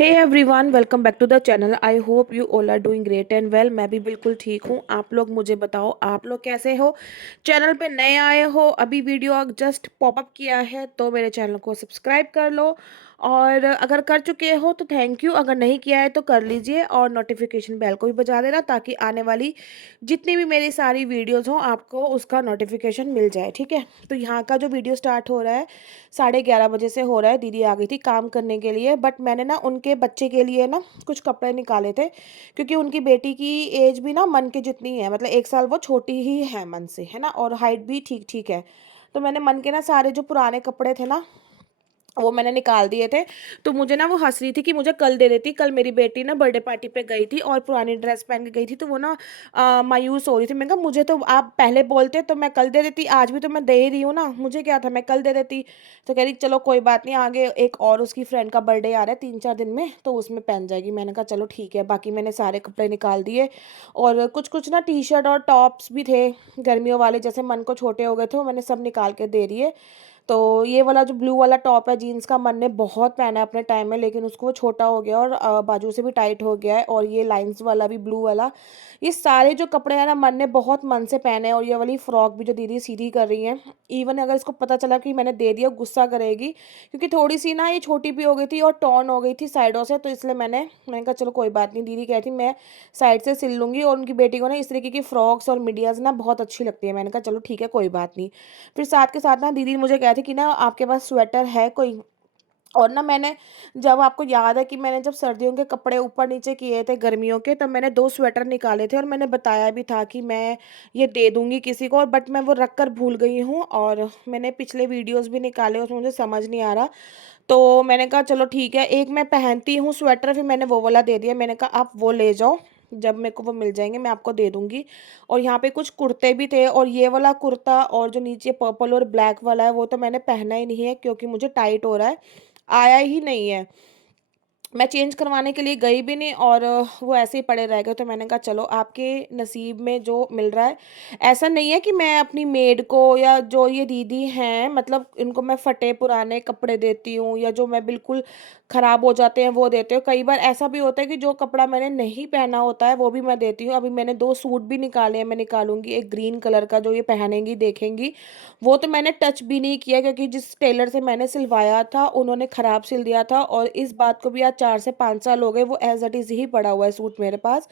Hey everyone, welcome back to the channel. I hope you all are doing great and well. मैं भी बिल्कुल ठीक हूँ। आप लोग मुझे बताओ, आप लोग कैसे हो? चैनल पे नए आए हो, अभी वीडियो जस्ट पॉपअप किया है तो मेरे चैनल को सब्सक्राइब कर लो। और अगर कर चुके हो तो थैंक यू, अगर नहीं किया है तो कर लीजिए और नोटिफिकेशन बेल को भी बजा देना ताकि आने वाली जितनी भी मेरी सारी वीडियोज़ हों आपको उसका नोटिफिकेशन मिल जाए। ठीक है, तो यहाँ का जो वीडियो स्टार्ट हो रहा है 11:30 बजे से हो रहा है। दीदी आ गई थी काम करने के लिए, बट मैंने ना उनके बच्चे के लिए ना कुछ कपड़े निकाले थे, क्योंकि उनकी बेटी की एज भी ना मन के जितनी है, मतलब 1 साल वो छोटी ही है मन से, है ना, और हाइट भी ठीक ठीक है। तो मैंने मन के ना सारे जो पुराने कपड़े थे ना वो मैंने निकाल दिए थे। तो मुझे ना वो हँस रही थी कि मुझे कल दे देती। कल मेरी बेटी ना बर्थडे पार्टी पे गई थी और पुरानी ड्रेस पहन के गई थी, तो वो ना मायूस हो रही थी। मैंने कहा मुझे तो आप पहले बोलते तो मैं कल दे देती, आज भी तो मैं दे ही रही हूँ ना, मुझे क्या था, मैं कल दे देती। तो कह रही चलो कोई बात नहीं, आगे एक और उसकी फ्रेंड का बर्थडे आ रहा है 3-4 दिन में, तो उसमें पहन जाएगी। मैंने कहा चलो ठीक है। बाकी मैंने सारे कपड़े निकाल दिए और कुछ कुछ ना टी शर्ट और टॉप्स भी थे गर्मियों वाले, जैसे मन को छोटे हो गए थे, वो मैंने सब निकाल के दे दिए। तो ये वाला जो ब्लू वाला टॉप है जीन्स का, मन ने बहुत पहना है अपने टाइम में, लेकिन उसको वो छोटा हो गया और बाजू से भी टाइट हो गया है। और ये लाइंस वाला भी ब्लू वाला, ये सारे जो कपड़े हैं ना मन ने बहुत मन से पहने हैं। और ये वाली फ्रॉक भी जो दीदी सीधी कर रही है, इवन अगर इसको पता चला कि मैंने दे दिया गुस्सा करेगी, क्योंकि थोड़ी सी ना ये छोटी भी हो गई थी और टॉर्न हो गई थी साइडों से। तो इसलिए मैंने कहा चलो कोई बात नहीं। दीदी कहती मैं साइड से सिल लूँगी, और उनकी बेटी को ना इस तरीके की फ्रॉक्स और मिडियाज ना बहुत अच्छी लगती है। मैंने कहा चलो ठीक है कोई बात नहीं। फिर साथ के साथ ना दीदी मुझे कहती कि ना आपके पास स्वेटर है कोई? और ना मैंने, जब आपको याद है कि मैंने जब सर्दियों के कपड़े ऊपर नीचे किए थे गर्मियों के, तब मैंने 2 स्वेटर निकाले थे और मैंने बताया भी था कि मैं ये दे दूंगी किसी को, और बट मैं वो रख कर भूल गई हूँ। और मैंने पिछले वीडियोस भी निकाले, उसमें मुझे समझ नहीं आ रहा। तो मैंने कहा चलो ठीक है, एक मैं पहनती हूँ स्वेटर, फिर मैंने वो वाला दे दिया। मैंने कहा आप वो ले जाओ, जब मेरे को वो मिल जाएंगे मैं आपको दे दूंगी। और यहाँ पे कुछ कुर्ते भी थे, और ये वाला कुर्ता और जो नीचे पर्पल और ब्लैक वाला है वो तो मैंने पहना ही नहीं है, क्योंकि मुझे टाइट हो रहा है, आया ही नहीं है। मैं चेंज करवाने के लिए गई भी नहीं, और वो ऐसे ही पड़े रह गए। तो मैंने कहा चलो आपके नसीब में जो मिल रहा है। ऐसा नहीं है कि मैं अपनी मेड को या जो ये दीदी हैं, मतलब इनको मैं फटे पुराने कपड़े देती हूँ, या जो मैं बिल्कुल ख़राब हो जाते हैं वो देते हूँ। कई बार ऐसा भी होता है कि जो कपड़ा मैंने नहीं पहना होता है वो भी मैं देती हूँ। अभी मैंने 2 सूट भी निकाले हैं, मैं निकालूंगी एक ग्रीन कलर का, जो ये पहनेंगी देखेंगी। वो तो मैंने टच भी नहीं किया, क्योंकि जिस टेलर से मैंने सिलवाया था उन्होंने ख़राब सिल दिया था। और इस बात को भी आज 4 से 5 साल हो गए, वो एज इट इज़ ही पड़ा हुआ है सूट मेरे पास।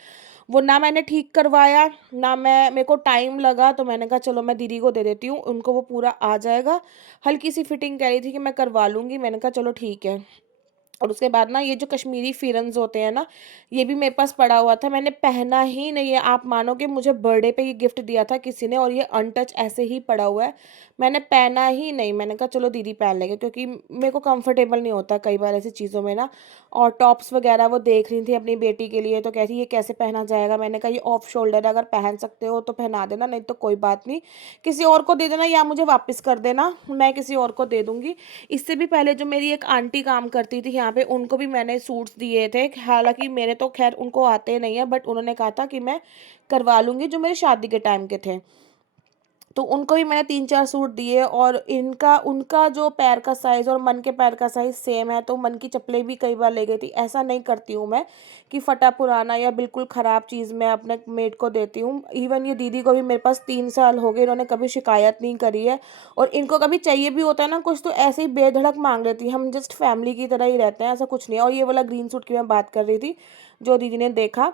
वो ना मैंने ठीक करवाया, ना मेरे को टाइम लगा। तो मैंने कहा चलो मैं दीदी को दे देती हूँ, उनको वो पूरा आ जाएगा। हल्की सी फिटिंग कह रही थी कि मैं करवा लूँगी, मैंने कहा चलो ठीक है। और उसके बाद ना ये जो कश्मीरी फिरन्स होते हैं ना, ये भी मेरे पास पड़ा हुआ था, मैंने पहना ही नहीं है। आप मानोगे, मुझे बर्थडे पे ये गिफ्ट दिया था किसी ने, और ये अनटच ऐसे ही पड़ा हुआ है, मैंने पहना ही नहीं। मैंने कहा चलो दीदी पहन लेंगे, क्योंकि मेरे को कंफर्टेबल नहीं होता कई बार ऐसी चीज़ों में ना। और टॉप्स वगैरह वो देख रही थी अपनी बेटी के लिए, तो कहती ये कैसे पहना जाएगा। मैंने कहा ये ऑफ शोल्डर है, अगर पहन सकते हो तो पहना देना, नहीं तो कोई बात नहीं, किसी और को दे देना या मुझे वापस कर देना, मैं किसी और को दे दूँगी। इससे भी पहले जो मेरी एक आंटी काम करती थी यहाँ पे, उनको भी मैंने सूट्स दिए थे। हालांकि मेरे तो खैर उनको आते नहीं है, बट उन्होंने कहा था कि मैं करवा लूँगी, जो मेरे शादी के टाइम के थे। तो उनको भी मैंने 3-4 सूट दिए। और इनका उनका जो पैर का साइज़ और मन के पैर का साइज़ सेम है, तो मन की चप्पलें भी कई बार ले गई थी। ऐसा नहीं करती हूँ मैं कि फटा पुराना या बिल्कुल ख़राब चीज़ मैं अपने मेड को देती हूँ। इवन ये दीदी को भी मेरे पास 3 साल हो गए, इन्होंने कभी शिकायत नहीं करी है। और इनको कभी चाहिए भी होता है ना कुछ, तो ऐसे ही बेधड़क मांग लेती है। हम जस्ट फैमिली की तरह ही रहते हैं, ऐसा कुछ नहीं है। और ये वाला ग्रीन सूट की मैं बात कर रही थी जो दीदी ने देखा,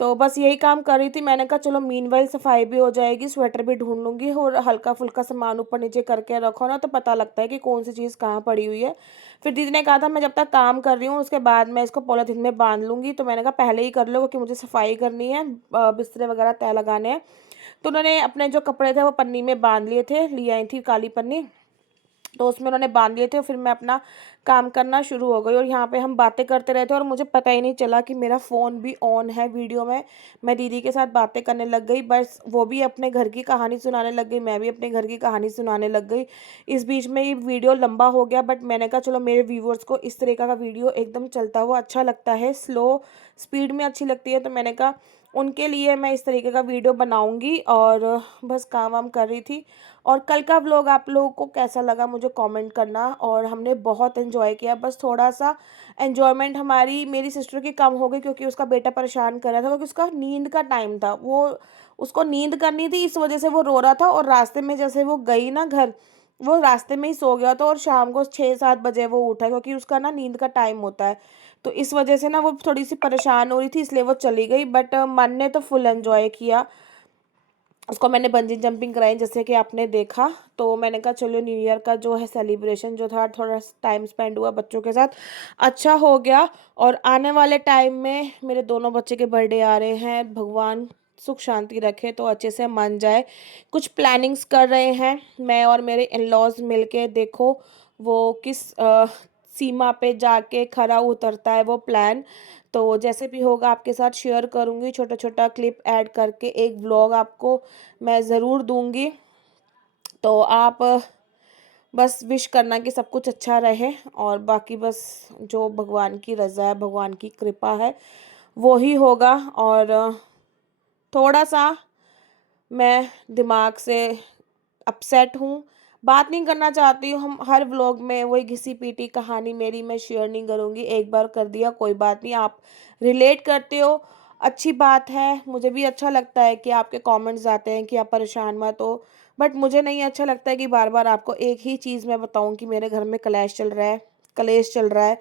तो बस यही काम कर रही थी। मैंने कहा चलो मीनवाइल सफाई भी हो जाएगी, स्वेटर भी ढूंढ लूंगी, और हल्का फुल्का सामान ऊपर नीचे करके रखो ना, तो पता लगता है कि कौन सी चीज़ कहाँ पड़ी हुई है। फिर दीदी ने कहा था मैं जब तक काम कर रही हूँ उसके बाद मैं इसको पॉलीथीन में बांध लूँगी। तो मैंने कहा पहले ही कर लो, क्योंकि मुझे सफाई करनी है, बिस्तरे वगैरह तय लगाने हैं। तो उन्होंने अपने जो कपड़े थे वो पन्नी में बांध लिए थे, ले आई थी काली पन्नी, तो उसमें उन्होंने बांध लिए थे। फिर मैं अपना काम करना शुरू हो गई, और यहाँ पे हम बातें करते रहे थे, और मुझे पता ही नहीं चला कि मेरा फ़ोन भी ऑन है वीडियो में। मैं दीदी के साथ बातें करने लग गई, बस वो भी अपने घर की कहानी सुनाने लग गई, मैं भी अपने घर की कहानी सुनाने लग गई। इस बीच में ये वीडियो लंबा हो गया, बट मैंने कहा चलो मेरे व्यूवर्स को इस तरीके का वीडियो एकदम चलता हुआ अच्छा लगता है, स्लो स्पीड में अच्छी लगती है। तो मैंने कहा उनके लिए मैं इस तरीके का वीडियो बनाऊंगी। और बस काम वाम कर रही थी। और कल का व्लॉग आप लोगों को कैसा लगा मुझे कमेंट करना। और हमने बहुत एंजॉय किया, बस थोड़ा सा एंजॉयमेंट हमारी मेरी सिस्टर की कम हो गई क्योंकि उसका बेटा परेशान कर रहा था, क्योंकि उसका नींद का टाइम था, वो उसको नींद करनी थी, इस वजह से वो रो रहा था। और रास्ते में जैसे वो गई ना घर, वो रास्ते में ही सो गया था। और शाम को 6-7 बजे वो उठा क्योंकि उसका ना नींद का टाइम होता है। तो इस वजह से ना वो थोड़ी सी परेशान हो रही थी, इसलिए वो चली गई। बट मन ने तो फुल एंजॉय किया। उसको मैंने बंजी जंपिंग कराई जैसे कि आपने देखा। तो मैंने कहा चलो न्यू ईयर का जो है सेलिब्रेशन जो था, थोड़ा टाइम स्पेंड हुआ बच्चों के साथ, अच्छा हो गया। और आने वाले टाइम में मेरे दोनों बच्चे के बर्थडे आ रहे हैं, भगवान सुख शांति रखे तो अच्छे से मन जाए। कुछ प्लानिंग्स कर रहे हैं मैं और मेरे इन लॉज मिलके, देखो वो किस सीमा पे जाके खरा उतरता है वो प्लान। तो जैसे भी होगा आपके साथ शेयर करूँगी, छोटा छोटा क्लिप ऐड करके एक व्लॉग आपको मैं ज़रूर दूँगी। तो आप बस विश करना कि सब कुछ अच्छा रहे। और बाकी बस जो भगवान की रज़ा है, भगवान की कृपा है, वो ही होगा। और थोड़ा सा मैं दिमाग से अपसेट हूँ, बात नहीं करना चाहती हूँ। हम हर व्लॉग में वही घिसी पीटी कहानी मेरी मैं शेयर नहीं करूँगी। एक बार कर दिया कोई बात नहीं, आप रिलेट करते हो, अच्छी बात है। मुझे भी अच्छा लगता है कि आपके कमेंट्स आते हैं कि आप परेशान मत हो। बट मुझे नहीं अच्छा लगता है कि बार बार आपको एक ही चीज़ मैं बताऊँ कि मेरे घर में कलेश चल रहा है।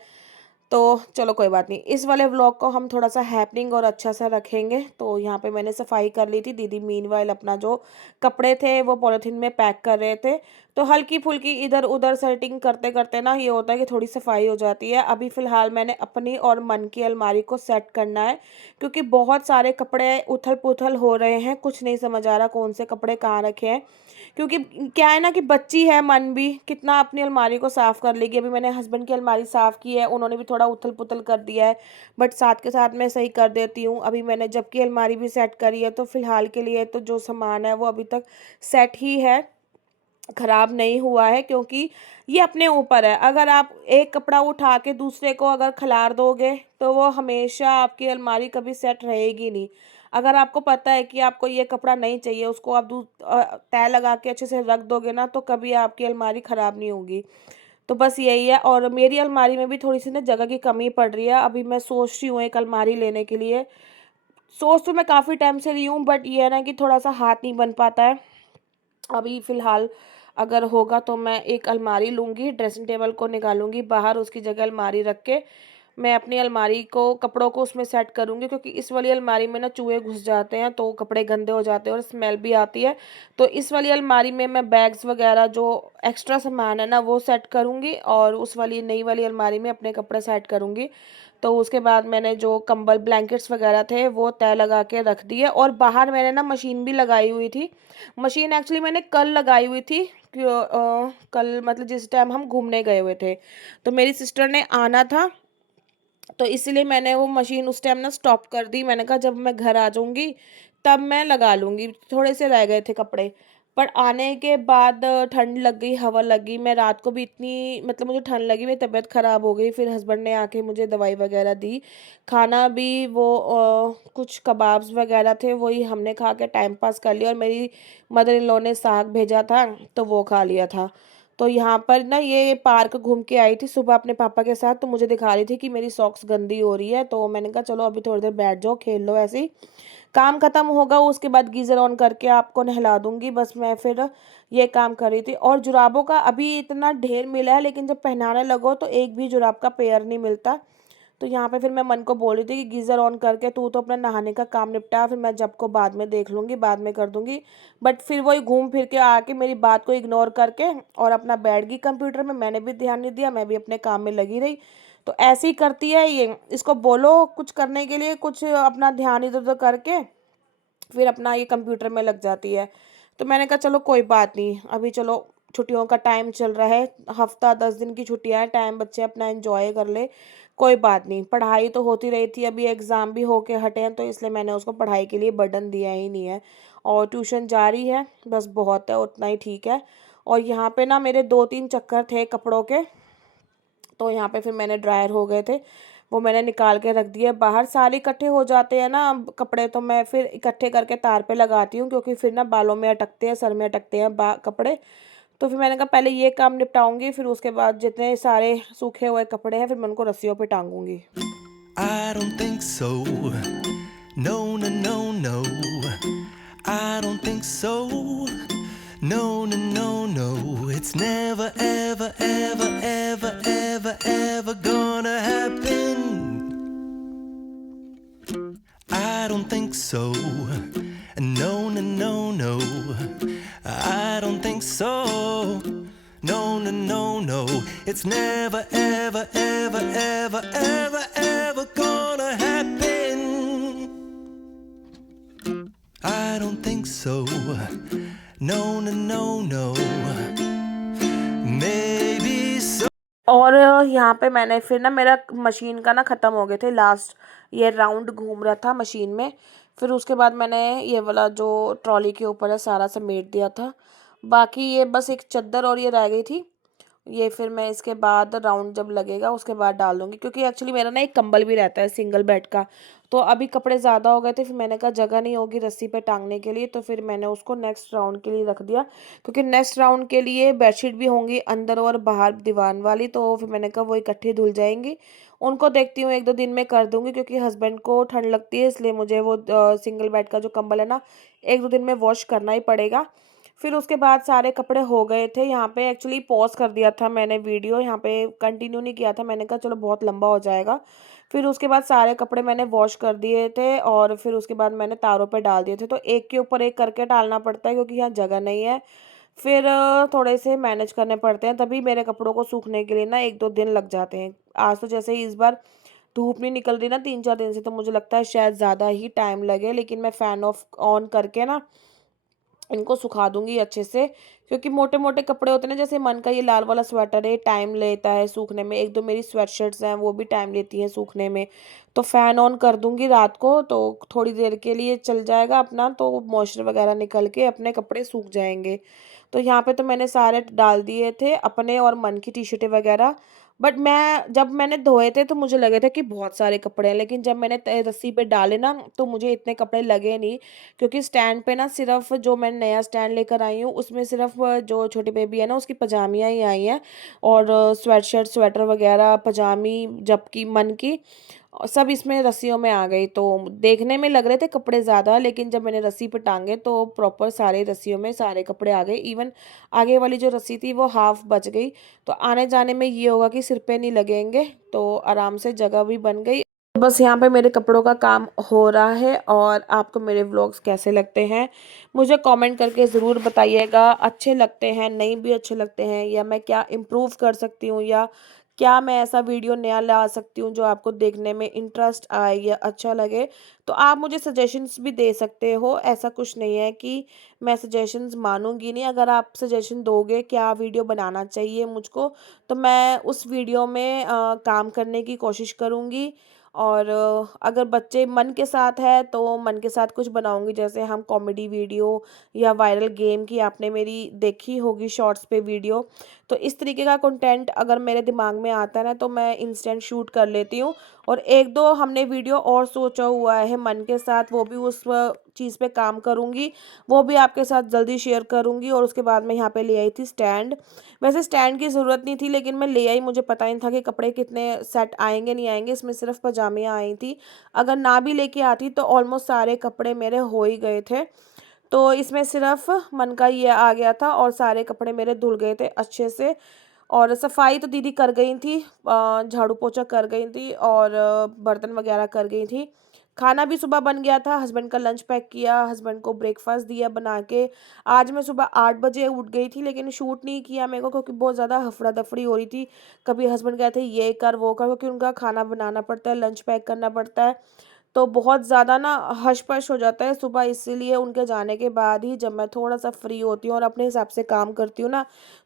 तो चलो कोई बात नहीं, इस वाले व्लॉग को हम थोड़ा सा हैपनिंग और अच्छा सा रखेंगे। तो यहाँ पे मैंने सफाई कर ली थी, दीदी मीनवाइल अपना जो कपड़े थे वो पॉलिथीन में पैक कर रहे थे। तो हल्की फुल्की इधर उधर सेटिंग करते करते ना ये होता है कि थोड़ी सफाई हो जाती है। अभी फ़िलहाल मैंने अपनी और मन की अलमारी को सेट करना है, क्योंकि बहुत सारे कपड़े उथल पुथल हो रहे हैं, कुछ नहीं समझ आ रहा कौन से कपड़े कहाँ रखे हैं। क्योंकि क्या है ना कि बच्ची है, मन भी कितना अपनी अलमारी को साफ़ कर लेगी। अभी मैंने हस्बैंड की अलमारी साफ़ की है, उन्होंने भी थोड़ा उथल पुथल कर दिया है, बट साथ के साथ मैं सही कर देती हूँ। अभी मैंने जब की अलमारी भी सेट करी है, तो फ़िलहाल के लिए तो जो सामान है वो अभी तक सेट ही है, ख़राब नहीं हुआ है। क्योंकि ये अपने ऊपर है, अगर आप एक कपड़ा उठा के दूसरे को अगर खिलार दोगे तो वो हमेशा आपकी अलमारी कभी सेट रहेगी नहीं। अगर आपको पता है कि आपको ये कपड़ा नहीं चाहिए, उसको आप तय लगा के अच्छे से रख दोगे ना, तो कभी आपकी अलमारी ख़राब नहीं होगी। तो बस यही है। और मेरी अलमारी में भी थोड़ी सी ना जगह की कमी पड़ रही है। अभी मैं सोच रही हूँ एक अलमारी लेने के लिए। सोच तो मैं काफ़ी टाइम से रही हूँ, बट ये है ना कि थोड़ा सा हाथ नहीं बन पाता है। अभी फ़िलहाल अगर होगा तो मैं एक अलमारी लूँगी, ड्रेसिंग टेबल को निकालूँगी बाहर, उसकी जगह अलमारी रख के मैं अपनी अलमारी को कपड़ों को उसमें सेट करूँगी। क्योंकि इस वाली अलमारी में ना चूहे घुस जाते हैं, तो कपड़े गंदे हो जाते हैं और स्मेल भी आती है। तो इस वाली अलमारी में मैं बैग्स वगैरह जो एक्स्ट्रा सामान है ना वो सेट करूँगी, और उस वाली नई वाली अलमारी में अपने कपड़े सेट करूँगी। तो उसके बाद मैंने जो कंबल ब्लैंकेट्स वगैरह थे वो तय लगा के रख दिए। और बाहर मैंने ना मशीन भी लगाई हुई थी। मशीन एक्चुअली मैंने कल लगाई हुई थी, कल मतलब जिस टाइम हम घूमने गए हुए थे, तो मेरी सिस्टर ने आना था, तो इसलिए मैंने वो मशीन उस टाइम ना स्टॉप कर दी। मैंने कहा जब मैं घर आ जाऊँगी तब मैं लगा लूँगी, थोड़े से रह गए थे कपड़े। पर आने के बाद ठंड लग गई, हवा लगी, मैं रात को भी इतनी मतलब मुझे ठंड लगी, मेरी तबीयत ख़राब हो गई। फिर हस्बैंड ने आके मुझे दवाई वगैरह दी, खाना भी वो कुछ कबाब्स वगैरह थे, वही हमने खा के टाइम पास कर लिया। और मेरी मदर इन लॉ ने साग भेजा था, तो वो खा लिया था। तो यहाँ पर ना ये पार्क घूम के आई थी सुबह अपने पापा के साथ, तो मुझे दिखा रही थी कि मेरी सॉक्स गंदी हो रही है। तो मैंने कहा चलो अभी थोड़ी देर बैठ जाओ, खेल लो ऐसे ही, काम खत्म होगा उसके बाद गीज़र ऑन करके आपको नहला दूंगी। बस मैं फिर ये काम कर रही थी। और जुराबों का अभी इतना ढेर मिला है, लेकिन जब पहनाने लगो तो एक भी जुराब का पेयर नहीं मिलता। तो यहाँ पे फिर मैं मन को बोल रही थी कि गीज़र ऑन करके तू तो अपना नहाने का काम निपटा, फिर मैं जब को बाद में देख लूँगी, बाद में कर दूँगी। बट फिर वही घूम फिर के आके मेरी बात को इग्नोर करके और अपना बैठ गई कंप्यूटर में, मैंने भी ध्यान नहीं दिया, मैं भी अपने काम में लगी रही। तो ऐसे ही करती है ये, इसको बोलो कुछ करने के लिए, कुछ अपना ध्यान इधर उधर करके फिर अपना ये कंप्यूटर में लग जाती है। तो मैंने कहा चलो कोई बात नहीं, अभी चलो छुट्टियों का टाइम चल रहा है, हफ्ता 10 दिन की छुट्टियां हैं, टाइम बच्चे अपना एंजॉय कर ले, कोई बात नहीं। पढ़ाई तो होती रही थी, अभी एग्ज़ाम भी होके हटे हैं, तो इसलिए मैंने उसको पढ़ाई के लिए बर्डन दिया ही नहीं है। और ट्यूशन जारी है, बस बहुत है, उतना ही ठीक है। और यहाँ पे ना मेरे 2-3 चक्कर थे कपड़ों के, तो यहाँ पे फिर मैंने ड्रायर हो गए थे। वो मैंने निकाल के रख दिए बाहर। सारे इकट्ठे हो जाते हैं ना कपड़े, तो मैं फिर इकट्ठे करके तार पे लगाती हूँ, क्योंकि फिर ना बालों में अटकते हैं, सर में अटकते हैं कपड़े। तो फिर मैंने कहा पहले ये काम निपटाऊंगी, फिर उसके बाद जितने सारे सूखे हुए कपड़े हैं फिर मैं उनको रस्सियों पे टांगूंगी। I don't think so. No, no, no, no. I don't think so. No, no, no, no. It's never, ever, ever, ever, ever, ever gonna happen. I don't think so. No, no, no, no. I don't think so. No, no, no, no. It's never, ever, ever, ever, ever, ever gonna happen. I don't think so. No, no, no, no. Maybe so. और यहाँ पे मैंने फिर ना, मेरा machine का ना ख़त्म हो गए थे लास्ट, ये राउंड घूम रहा था मशीन में। फिर उसके बाद मैंने ये वाला जो ट्रॉली के ऊपर है सारा समेट दिया था। बाकी ये बस एक चादर और ये रह गई थी, ये फिर मैं इसके बाद राउंड जब लगेगा उसके बाद डाल दूंगी, क्योंकि एक्चुअली मेरा ना एक कंबल भी रहता है सिंगल बेड का। तो अभी कपड़े ज़्यादा हो गए थे, फिर मैंने कहा जगह नहीं होगी रस्सी पे टांगने के लिए, तो फिर मैंने उसको नेक्स्ट राउंड के लिए रख दिया, क्योंकि नेक्स्ट राउंड के लिए बेडशीट भी होंगी अंदर और बाहर दीवान वाली, तो फिर मैंने कहा वो इकट्ठी धुल जाएंगी। उनको देखती हूँ 1-2 दिन में कर दूंगी, क्योंकि हस्बैंड को ठंड लगती है, इसलिए मुझे वो सिंगल बेड का जो कंबल है ना 1-2 दिन में वॉश करना ही पड़ेगा। फिर उसके बाद सारे कपड़े हो गए थे। यहाँ पे एक्चुअली पॉज़ कर दिया था मैंने वीडियो, यहाँ पे कंटिन्यू नहीं किया था, मैंने कहा चलो बहुत लंबा हो जाएगा। फिर उसके बाद सारे कपड़े मैंने वॉश कर दिए थे और फिर उसके बाद मैंने तारों पे डाल दिए थे। तो एक के ऊपर एक करके डालना पड़ता है, क्योंकि यहाँ जगह नहीं है। फिर थोड़े से मैनेज करने पड़ते हैं, तभी मेरे कपड़ों को सूखने के लिए ना 1-2 दिन लग जाते हैं। आज तो जैसे ही इस बार धूप नहीं निकल रही ना 3-4 दिन से, तो मुझे लगता है शायद ज़्यादा ही टाइम लगे, लेकिन मैं फ़ैन ऑफ ऑन करके ना इनको सुखा दूंगी अच्छे से। क्योंकि मोटे मोटे कपड़े होते हैं ना, जैसे मन का ये लाल वाला स्वेटर है, टाइम लेता है सूखने में। 1-2 मेरी स्वेटशर्ट्स हैं वो भी टाइम लेती हैं सूखने में। तो फ़ैन ऑन कर दूंगी रात को, तो थोड़ी देर के लिए चल जाएगा अपना, तो मॉइस्चर वगैरह निकल के अपने कपड़े सूख जाएंगे। तो यहाँ पे तो मैंने सारे डाल दिए थे अपने और मन की टी शर्टें वगैरह। बट मैं जब मैंने धोए थे तो मुझे लगे थे कि बहुत सारे कपड़े हैं, लेकिन जब मैंने रस्सी पे डाले ना तो मुझे इतने कपड़े लगे नहीं। क्योंकि स्टैंड पे ना सिर्फ जो मैं नया स्टैंड लेकर आई हूँ उसमें सिर्फ जो छोटी बेबी है ना उसकी पजामियाँ ही आई हैं, और स्वेटशर्ट स्वेटर वगैरह पजामी जबकि मन की सब इसमें रस्सियों में आ गई। तो देखने में लग रहे थे कपड़े ज़्यादा, लेकिन जब मैंने रस्सी पे टांगे तो प्रॉपर सारे रस्सियों में सारे कपड़े आ गए। इवन आगे वाली जो रस्सी थी वो हाफ बच गई। तो आने जाने में ये होगा कि सिर पे नहीं लगेंगे, तो आराम से जगह भी बन गई। बस यहाँ पे मेरे कपड़ों का काम हो रहा है। और आपको मेरे व्लॉग्स कैसे लगते हैं मुझे कमेंट करके ज़रूर बताइएगा। अच्छे लगते हैं, नहीं भी अच्छे लगते हैं, या मैं क्या इम्प्रूव कर सकती हूँ, या क्या मैं ऐसा वीडियो नया ला सकती हूँ जो आपको देखने में इंटरेस्ट आए या अच्छा लगे। तो आप मुझे सजेशंस भी दे सकते हो, ऐसा कुछ नहीं है कि मैं सजेशंस मानूंगी नहीं। अगर आप सजेशन दोगे क्या वीडियो बनाना चाहिए मुझको, तो मैं उस वीडियो में काम करने की कोशिश करूँगी। और अगर बच्चे मन के साथ है तो मन के साथ कुछ बनाऊंगी, जैसे हम कॉमेडी वीडियो या वायरल गेम की आपने मेरी देखी होगी शॉर्ट्स पे वीडियो। तो इस तरीके का कंटेंट अगर मेरे दिमाग में आता है ना तो मैं इंस्टेंट शूट कर लेती हूँ। और 1-2 हमने वीडियो और सोचा हुआ है मन के साथ, वो भी उस चीज़ पे काम करूँगी, वो भी आपके साथ जल्दी शेयर करूँगी। और उसके बाद मैं यहाँ पे ले आई थी स्टैंड। वैसे स्टैंड की ज़रूरत नहीं थी, लेकिन मैं ले आई, मुझे पता ही नहीं था कि कपड़े कितने सेट आएंगे नहीं आएंगे। इसमें सिर्फ पजामियाँ आई थी, अगर ना भी लेके आती तो ऑलमोस्ट सारे कपड़े मेरे हो ही गए थे। तो इसमें सिर्फ मन का ये आ गया था और सारे कपड़े मेरे धुल गए थे अच्छे से। और सफाई तो दीदी कर गई थी, झाड़ू पोछा कर गई थी, और बर्तन वगैरह कर गई थी। खाना भी सुबह बन गया था, हस्बैंड का लंच पैक किया, हस्बैंड को ब्रेकफास्ट दिया बना के। आज मैं सुबह 8 बजे उठ गई थी, लेकिन शूट नहीं किया मेरे को, क्योंकि बहुत ज़्यादा हफड़ा दफड़ी हो रही थी। कभी हस्बैंड कहते ये कर वो कर, क्योंकि उनका खाना बनाना पड़ता है, लंच पैक करना पड़ता है। तो बहुत ज़्यादा ना हश-पश हो जाता है सुबह, इसीलिए उनके जाने के बाद ही जब मैं थोड़ा-सा फ्री होती हूँ और अपने हिसाब से काम करती हूँ ना,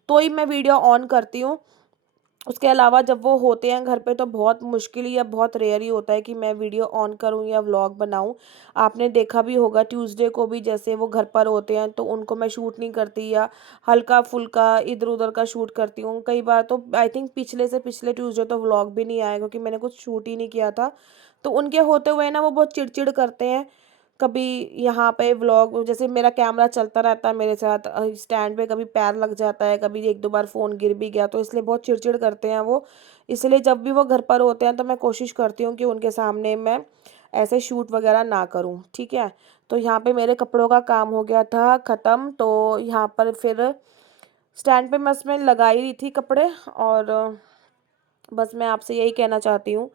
तो ही मैं वीडियो ऑन करती हूँ। उसके अलावा जब वो होते हैं घर पे तो बहुत मुश्किल ही या बहुत रेयर ही होता है कि मैं वीडियो ऑन करूँ या व्लॉग बनाऊँ। आपने देखा भी होगा ट्यूसडे को भी जैसे वो घर पर होते हैं तो उनको मैं शूट नहीं करती या हल्का-फुल्का इधर-उधर का शूट करती हूँ। कई बार तो आई थिंक पिछले से पिछले ट्यूसडे तो व्लॉग भी नहीं आया क्योंकि मैंने कुछ शूट ही नहीं किया था। तो उनके होते हुए ना वो बहुत चिड़-चिड़ करते हैं। कभी यहाँ पे व्लॉग जैसे मेरा कैमरा चलता रहता है मेरे साथ स्टैंड पे कभी पैर लग जाता है, कभी 1-2 बार फ़ोन गिर भी गया तो इसलिए बहुत चिड़-चिड़ करते हैं वो। इसलिए जब भी वो घर पर होते हैं तो मैं कोशिश करती हूँ कि उनके सामने मैं ऐसे शूट वगैरह ना करूँ, ठीक है? तो यहाँ पे मेरे कपड़ों का काम हो गया था ख़त्म, तो यहाँ पर फिर स्टैंड पे बस मैं लगा ही रही थी कपड़े और बस मैं आपसे यही कहना चाहती हूँ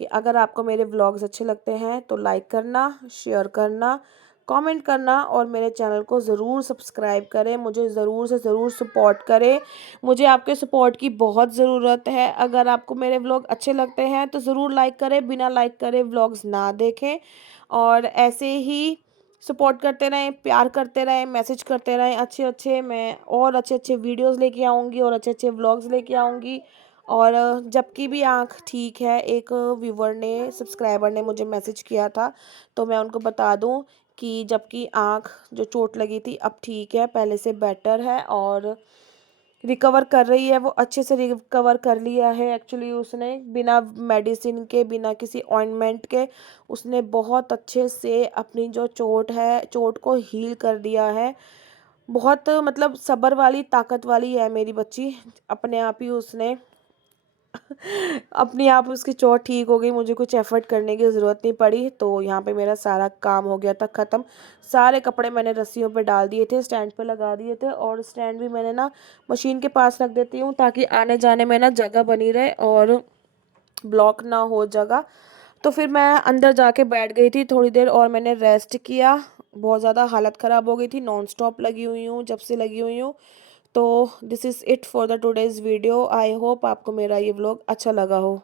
कि अगर आपको मेरे व्लॉग्स अच्छे लगते हैं तो लाइक करना, शेयर करना, कमेंट करना और मेरे चैनल को ज़रूर सब्सक्राइब करें। मुझे ज़रूर से ज़रूर सपोर्ट करें। मुझे आपके सपोर्ट की बहुत ज़रूरत है। अगर आपको मेरे व्लॉग अच्छे लगते हैं तो ज़रूर लाइक करें, बिना लाइक करे व्लॉग्स ना देखें और ऐसे ही सपोर्ट करते रहें, प्यार करते रहें, मैसेज करते रहें अच्छे-अच्छे। मैं और अच्छे-अच्छे वीडियोज़ लेके आऊँगी और अच्छे-अच्छे व्लॉग्स लेके आऊँगी। और जबकि भी आँख ठीक है, एक व्यूवर ने सब्सक्राइबर ने मुझे मैसेज किया था, तो मैं उनको बता दूँ कि जबकि आँख जो चोट लगी थी अब ठीक है, पहले से बेटर है और रिकवर कर रही है, वो अच्छे से रिकवर कर लिया है एक्चुअली उसने बिना मेडिसिन के, बिना किसी ऑइंटमेंट के, उसने बहुत अच्छे से अपनी जो चोट है, चोट को हील कर दिया है। बहुत मतलब सब्र वाली, ताकत वाली है मेरी बच्ची, अपने आप ही उसने अपने आप उसकी चोट ठीक हो गई, मुझे कुछ एफ़र्ट करने की ज़रूरत नहीं पड़ी, तो यहाँ पे मेरा सारा काम हो गया था ख़त्म। सारे कपड़े मैंने रस्सियों पे डाल दिए थे, स्टैंड पे लगा दिए थे और स्टैंड भी मैंने ना मशीन के पास रख देती हूँ ताकि आने-जाने में ना जगह बनी रहे और ब्लॉक ना हो जगह। तो फिर मैं अंदर जाके बैठ गई थी थोड़ी देर और मैंने रेस्ट किया। बहुत ज़्यादा हालत ख़राब हो गई थी, नॉन स्टॉप लगी हुई हूँ, जब से लगी हुई हूँ। तो this is it for the today's video. I hope आपको मेरा ये व्लॉग अच्छा लगा हो।